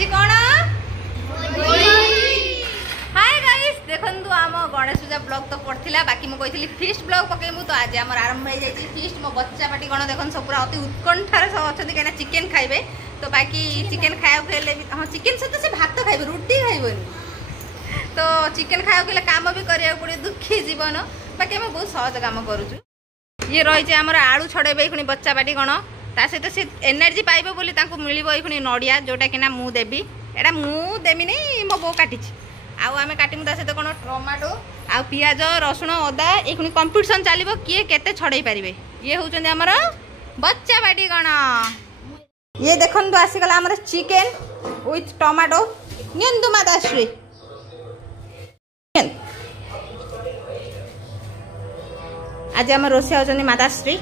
आज कौन hi guys देखंतु आम गणेश पूजा ब्लॉग तो पड़थिला बाकी मु कहितली फीस्ट ब्लॉग पकेमु तो आज हमर आरंभ हो जाई फीस्ट मो बच्चा पाटी गण देखन सब पूरा अति उत्कंठार सब अछंती केना चिकन खाइबे तो बाकी चिकन खाया खेले हां चिकन से तो से भात खाइबे रोटी खाइबोनी तो चिकन खाया खेले काम भी करिया पड़े दुखी जीवन बाकी हम बहुत सहज काम करूछु ये रही छे हमर आलू छड़ेबे खुनी बच्चा पाटी गण ता सहित से एनर्जी पाइबे बोली तांको मिलिबो एखुनी नडिया जोटा कि ना मु देबी एटा मु देमी नै मो बो काटिछि आउ आमे काटिमु ता सहित कोन टमाटो आ पियाज रसुण अदा एखुनी कंपटीशन चलिबो किए केते छड़ेई परिबे ये होचंदी हमर बच्चा बाटी गण ये देखन तो आसी गला हमर चिकन विथ टमाटो नियंतु माताश्री आज हमर रोसे होचंदी माताश्री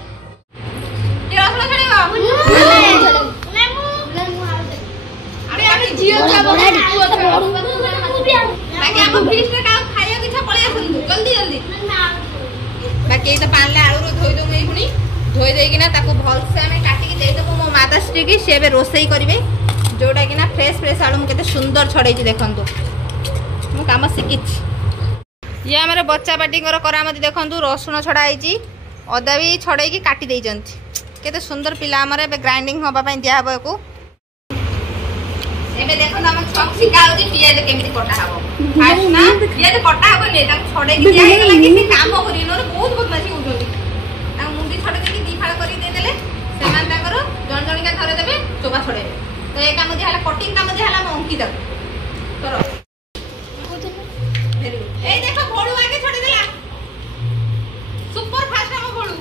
ये रसुण छड़ेबो अरे अभी जियो जाबो बाकी हम फीस्ट का खाया किछा पळे आसंदु जल्दी जल्दी बाकी तो पानले आलू रो धोई दमु एखुनी धोई देई किना ताको भल से हमें काटी के देई दमु मो माताश्री की सेबे रोसई करिवे जोटा कि ना फ्रेश फ्रेश आलू केते सुंदर छड़ेई छी देखंतु मु काम सिकिछि ये हमर बच्चा पाटी कर करामती देखंतु रसुण छड़ा आइची अदा भी छड़ेई की काटी देई जंती केते सुंदर पिला हमर एबे ग्राइंडिंग होबा पई दिया हबो को एबे देखो हम छक सिकाउती पियाज केमिति कटा हबो फास्ट ना पियाज कटा हबो नै ता छड़े कि दिया हेला कि काम करी न बहुत बदमाशी होउछोती ता मुंडी छड़े कि दी फाळ करी दे देले सेमान ता करो जण जण के धरे देबे चोबा छड़ेबे तो ए काम दिया हला कटिंग काम दिया हला अंकित करो वेरी गुड ए देखो भोळू आगे छड़े देला सुपर फास्ट हम भोळू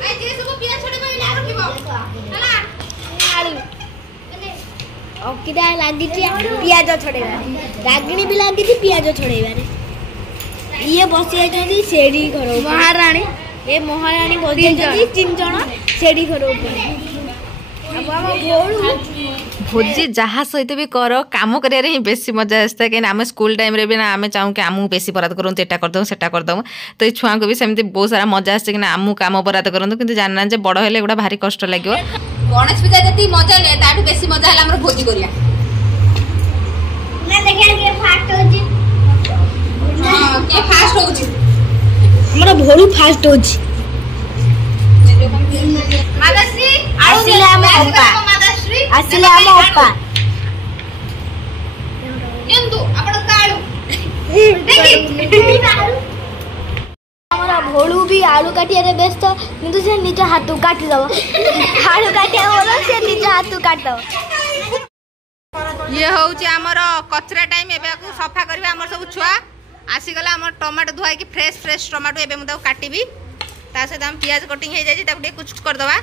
आई जे सब पियाज छड़े भाई ला रखिबो हला आलू किदा लागी पियाज छड़ेबा रागिणी भी लागी थी पियाज छड़ेबा ये बसी आछी सेडी घर महारानी ए महारानी बसी आछी 3 जण सेडी घर ऊपर अब हम भोळू भोजी जहाँ सहित भी कर काम करिया रे बेसी मजा आसता कहीं आम स्कूल टाइम रे भी ना आम चाहूँ कि आमू बेसी बराद करूँ एटा करदे सेटा करदे तो ये छुआ को भी सेमती बहुत सारा मजा आसे कि आमू काम बराद करूँ कि जानना जे बड़ हेले एगुड़ा भारी कष्ट लगे गणेश पूजा जति मजा ने ताठू बेसी मजा हला हमर भोजी करिया ना देखिया के फास्ट होजी हां के फास्ट होजी हमरा भोळू फास्ट होजी माताश्री आसिले हम ओपा माताश्री आसिले हम ओपा यंतु आपण काळू देखि हमरा भोळू भी आलू काटिया रे व्यस्त किंतु से निज हाथ काटी दबो आलू काटिया बोलो से निज हाथ काट दबो ये होउची हमर कचरा टाइम एबे को सफा करबे हमर सब छुआ आसी गला हमर टमाटो धुआई कि फ्रेश फ्रेश टमाटो एबे मुदा काटिबी ता से हम प्याज कटिंग हे जाई ताकू कुछ कर दबा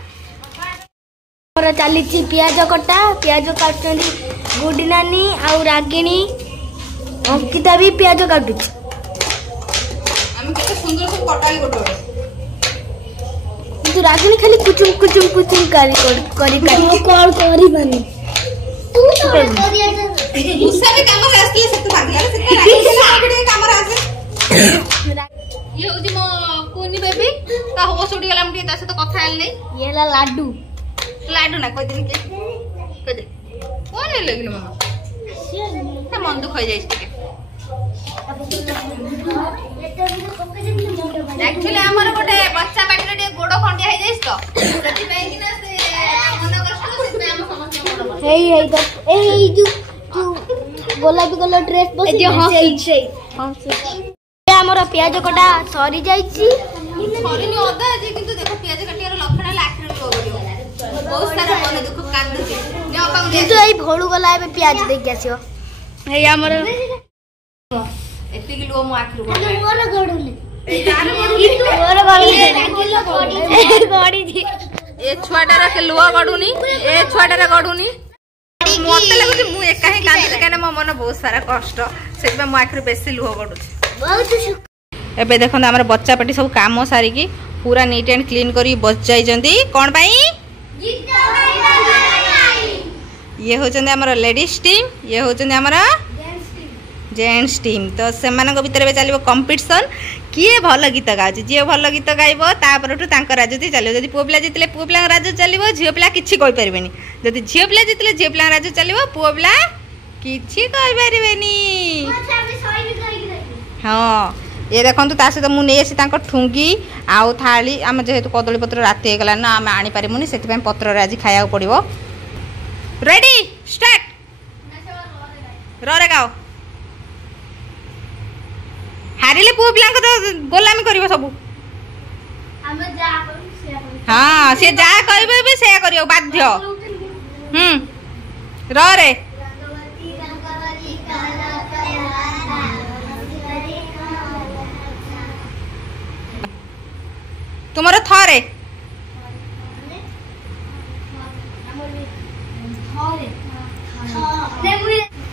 हमरा चाली छी प्याज कटा प्याज काटछनी गुडी नानी आ रागिणी अंकिता भी प्याज काटु हम केते सुंदर से कटाई गोटो किंतु रागिणी खाली कुचुम करी कॉल करी बनी तू तो करिया गुस्सा में काम रे असली से भागिया से रागिणी आगडे काम रे आसे ये होजी मो कोनी बेबी ता हो सुडी गला मुटी ता से तो कथा आल नै ये ला लाडू ना कोइ दिन के दे कोन लगलो मामा ता मन दुख हो जाई के एक्चुअली हमर गोटे बच्चा पाटी रे गोडो खंडिया हे जाइस तो सेति पई कि ना से मन कष्ट से हम समझ हे तो ए जो गोलाबी कलर ड्रेस बस हां से हमर प्याज कटा सरी जाईची सरी नि ओदा जे किंतु देखो प्याज कटियार लक्षण लाखरे होगो बहुत सारा मन दुख कांद दे ने अपा किंतु एई भोळू गला एबे प्याज दे के आसियो हे हमर एति कि लो मो आखिर मोर गडुले मोर गडी दी ए छुआटारा के लुआ गडुनी ए छुआटारा गडुनी मते लागुची मु एका ही कांद के मो मन बहुत सारा कष्ट सेबे मो आखिर बेसी लुह गडुची बहुत एबे देखो हमर बच्चा पाटी सब काम सारी की पूरा नीट एंड क्लीन करी बच जाई जंदी कोन पाई ये होचंदी हमर लेडीज टीम ये होचंदी हमर जेंट्स टीम तो से भितर चलो कंपिटिशन किए भल गीत गाँच जी भल गीत गाइब तापर राजनीति चलो जब पुओ पिला जीतले पुओ पिला राजनीति चलो झील पिला किसी कहींपारे जदि झील पिला जीतले झील पिला राजनीति चलो पुओ पिला किसी कहींपारे। हाँ ये देखो ता सहित मुझे ठुंगी आउ थाली आम जेहेतु कदली पत्र राति होगा ना आम आनीपारूनी से पत्र आज खाया पड़ो। रेडी स्टार्ट रे गाओ हारिले पुओ पिला तो गोलामी कर सब। हाँ सी जहाँ कहे से कर बाध्य। रे तुम थे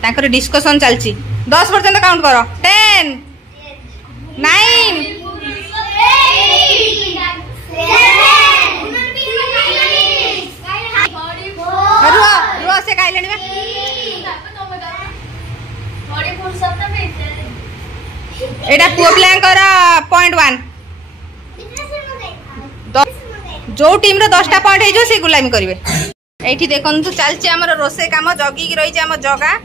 तांकर डिस्कशन चलची 10 पर्यंत काउंट करो 10 9 रुआ से गाइले एटा पुओ पिलांकर पॉइंट 1 जो टीम रो 10टा पॉइंट है जो से गुलामी करिवे। एठी देखन तो चलची हमर रोसे काम जगी रही जे हम जगा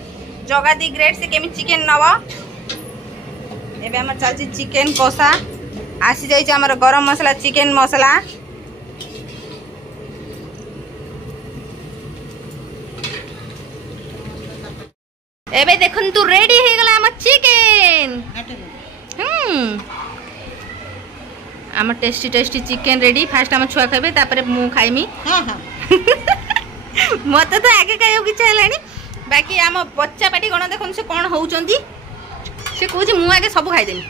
जगा दी ग्रेड से केमी चिकन नव एबे हमर चलची चिकन कोसा आसी जाई जे हमर गरम मसाला चिकन मसाला एबे देखन तू रेडी हे गला हमर चिकन। आम tasty tasty chicken ready fast आम छुआ खाइबे तापर मु खाइमी। मत तो आगे खाइबा की इच्छा हेलानी बाकी आम बच्चा पाटी गण देखन से कोन होउचंदी से कहूँ मु आगे सब खाइदेमी।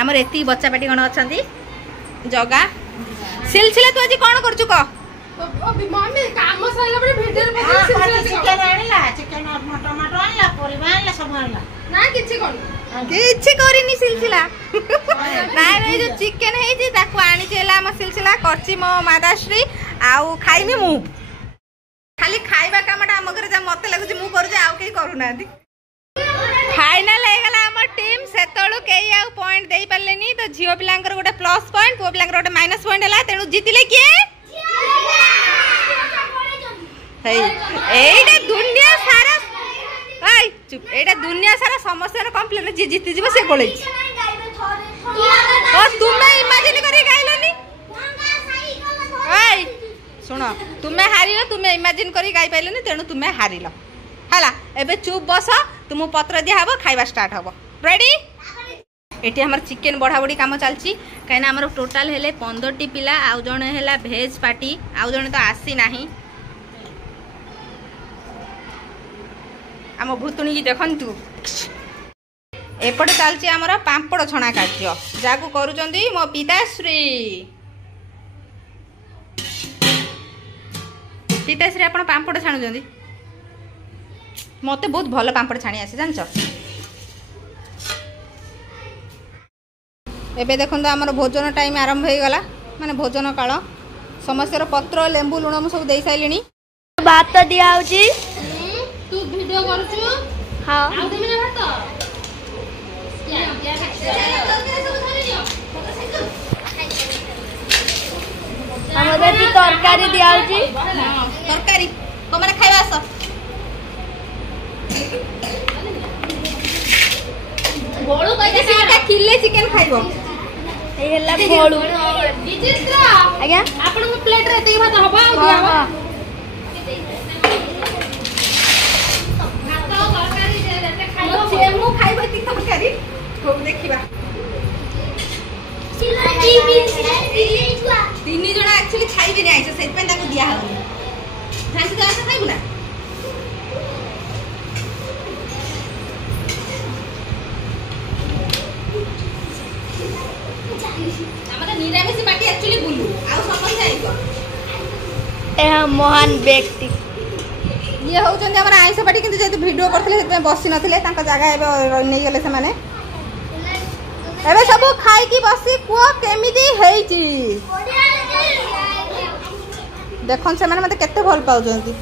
आमर एति बच्चा पाटी गण अछंती जगा सिलसिला तू आज कोन करचु क मामी काम साइला बरे भिडियो बजे चिकन आनिला चिकन और टमाटो आनिला परिबा आनिला सब आनिला ना किछि करिनी सिलसिला ना रे जो चिकन है जे ताको आनी चेला हम सिलसिला करची मो मादाश्री आउ खाइमी मु खाली खाइबा कामटा हम घर जा मते लागु जे मु करू जे आउ के करू नादी। फाइनल हे गला हमर टीम सेतळु केई आउ पॉइंट देई परलेनी तो झियो पिलांकर गोटे प्लस पॉइंट पुओ पिलांकर गोटे माइनस पॉइंट हला तेनु जीतिले के एटा दुनिया सारा आई चुप एटा दुनिया सारा समस्या कंप्लेन जे जीति जीव से गोलै ओ तुमे इमेजिन करी गाइलोनी आई सुनो तुमे हारिलो तुमे इमेजिन करी गाइ पाइलोनी तेनु तुमे हारिलो हला एबे चुप बस तुम पत्र दिया हबो खाइबा स्टार्ट हबो। रेडी एटी हमर चिकन बढ़ा बढ़ी काम चलची कहीं हमर टोटाल हेले 15टी पिला आउ जणे हेला भेज पार्टी आउ जणे तो आसी नाही आम भूतुणी की देखंतु एपटे चलची हमर पांपड़ छणा कार्य जाकू करूचंदी मो पिताश्री पिताश्री आपण पांपड़ छाणुचंदी मते बहुत भल पांपड़ छाणी आसे जानछ। एबे देखंतु हमर भोजन टाइम आरंभ हो गला माने भोजन काल समस्या पत्र लेंबू लुण मु सब दे साइलिनी भात दिया होची तू वीडियो करछु हां आउ देमी ना भात हमरे की तरकारी दिया होची तरकारी कमरा खाइबा आस बोलू कइसे सीधा किले चिकन खाइबो ए हला बोलू विचित्र आज्ञा आपन को प्लेट रे एते भात हबा आउ दिया हां भात तरकारी दे देते खाइबो सेमु खाइबो ती तरकारी को देखिबा तीन जण एक्चुअली खाइबे नै आइछ सेत पे ताको दिया हो थांसी तो आस खाइबु ना हमरा निरामिष पार्टी एक्चुअली बुलु आउ समझ जाइबो ए महान व्यक्ति ये होचंदी हमर आइस पार्टी किंतु जेतु वीडियो करथले सेत पे बसी नथिले तांका जागा एबे नै गेले से माने एबे सब खाई की बसी को केमिदी हेची देखन से माने मते केते भल पाउजंती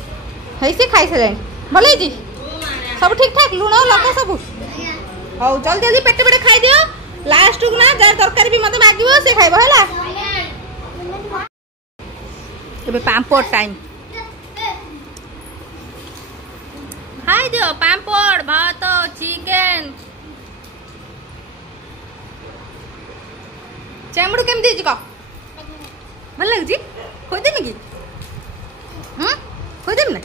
हेसी खाइ सेलेन भले जी सब ठीक ठाक लुण लका सब ହଉ ଜଲ୍ଦି ଜଲ୍ଦି ପେଟେ ପେଟେ ଖାଇଦିଅ ଲାଷ୍ଟକୁ ନା ଯାର ତରକାରୀ ବି ମତେ ମାଗିବ ସେ ଖାଇବ ହେଲା। ଏବେ ପାମ୍ପଡ଼ ଟାଇମ୍ ଖାଇଦିଅ ପାମ୍ପଡ଼ ଭାତ ଚିକେନ। ଚେଙ୍ଗୁଡି କେମିତି ହେଇଛି କହ ଭଲ ଲାଗୁଛି ଖୋଇଦେମି କି ଖୋଇଦେମି ନା